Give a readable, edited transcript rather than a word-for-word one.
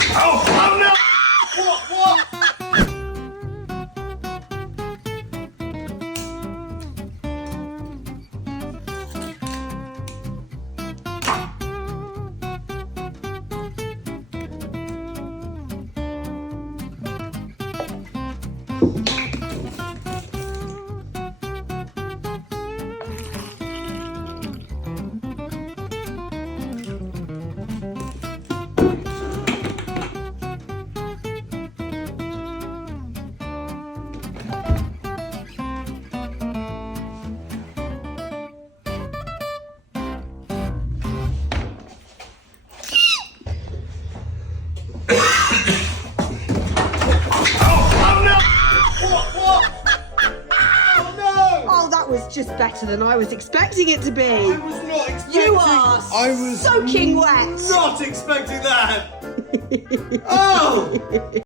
Oh no! What? Oh, that was just better than I was expecting it to be. I was not expecting. You are I was soaking wet. not expecting that. Oh!